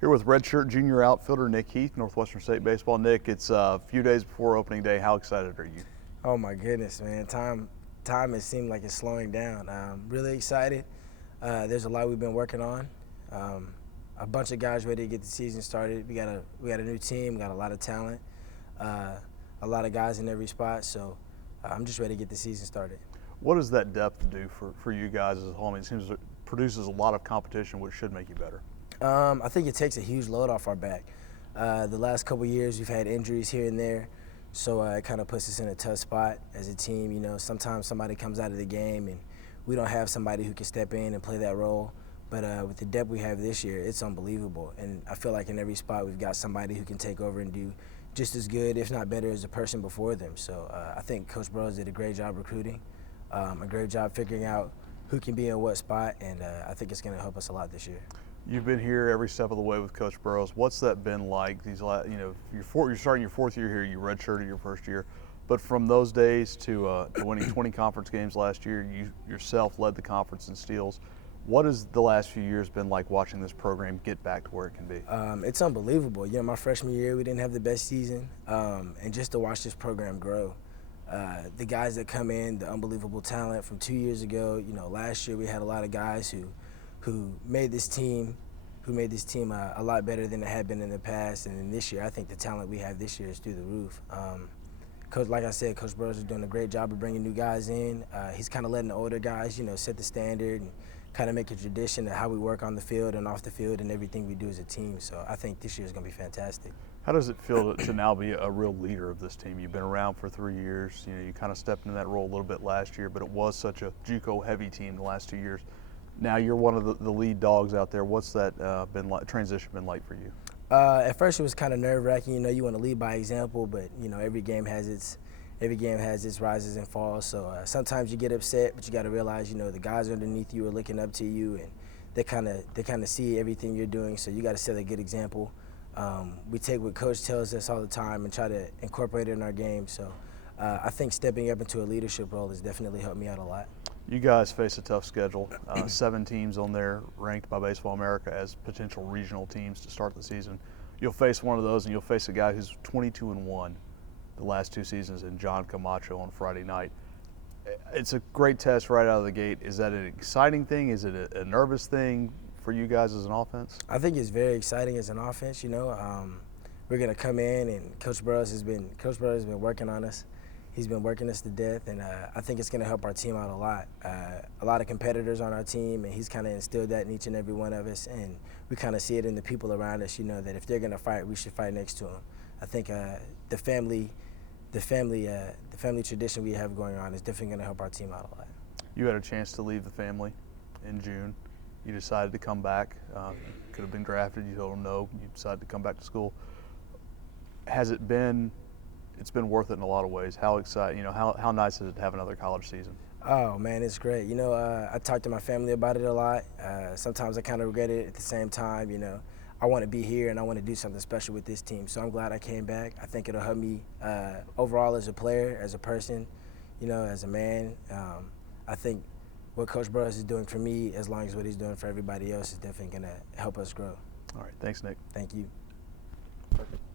Here with redshirt junior outfielder Nick Heath, Northwestern State Baseball. Nick, it's a few days before opening day. How excited are you? Oh my goodness, man! Time has seemed like it's slowing down. Really excited. There's a lot we've been working on. A bunch of guys ready to get the season started. We got a new team. We got a lot of talent. A lot of guys in every spot. So I'm just ready to get the season started. What does that depth do for you guys as a whole? I mean, it seems it produces a lot of competition, which should make you better. I think it takes a huge load off our back. The last couple of years, we've had injuries here and there, so it kind of puts us in a tough spot as a team. You know, sometimes somebody comes out of the game and we don't have somebody who can step in and play that role. But with the depth we have this year, it's unbelievable. And I feel like in every spot we've got somebody who can take over and do just as good, if not better, as the person before them. So I think Coach Burrows did a great job recruiting, a great job figuring out who can be in what spot, and I think it's going to help us a lot this year. You've been here every step of the way with Coach Burrows. What's that been like? You're starting your fourth year here. You redshirted your first year, but from those days to winning 20 conference games last year, you yourself led the conference in steals. What has the last few years been like watching this program get back to where it can be? It's unbelievable. You know, my freshman year, we didn't have the best season, and just to watch this program grow. The guys that come in, the unbelievable talent from 2 years ago. You know, last year we had a lot of guys who made this team a lot better than it had been in the past. And then this year, I think the talent we have this year is through the roof. Coach, like I said, Coach Burrows is doing a great job of bringing new guys in. He's kind of letting the older guys, you know, set the standard and kind of make a tradition of how we work on the field and off the field and everything we do as a team. So I think this year is going to be fantastic. How does it feel to now be a real leader of this team? You've been around for 3 years. You know, you kind of stepped into that role a little bit last year, but it was such a JUCO-heavy team the last 2 years. Now you're one of the lead dogs out there. What's that transition been like for you? At first, it was kind of nerve-wracking. You know, you want to lead by example, but you know, every game has its rises and falls. So sometimes you get upset, but you got to realize, you know, the guys underneath you are looking up to you, and they kind of see everything you're doing. So you got to set a good example. We take what Coach tells us all the time and try to incorporate it in our game. So I think stepping up into a leadership role has definitely helped me out a lot. You guys face a tough schedule. 7 teams on there ranked by Baseball America as potential regional teams to start the season. You'll face one of those, and you'll face a guy who's 22-1 the last 2 seasons in John Camacho on Friday night. It's a great test right out of the gate. Is that an exciting thing? Is it a nervous thing for you guys as an offense? I think it's very exciting as an offense. You know, we're going to come in, and Coach Burrows has been working on us. He's been working us to death, and I think it's going to help our team out a lot. A lot of competitors on our team, and he's kind of instilled that in each and every one of us, and we kind of see it in the people around us, you know, that if they're going to fight, we should fight next to them. I think the family tradition we have going on is definitely going to help our team out a lot. You had a chance to leave the family in June. You decided to come back. Could have been drafted. You told them no. You decided to come back to school. It's been worth it in a lot of ways. How exciting, you know, how nice is it to have another college season? Oh man, it's great. You know, I talk to my family about it a lot. Sometimes I kind of regret it. At the same time, you know, I want to be here and I want to do something special with this team. So I'm glad I came back. I think it'll help me overall as a player, as a person, you know, as a man. I think what Coach Burrows is doing for me, as long as what he's doing for everybody else, is definitely going to help us grow. All right, thanks, Nick. Thank you. Perfect.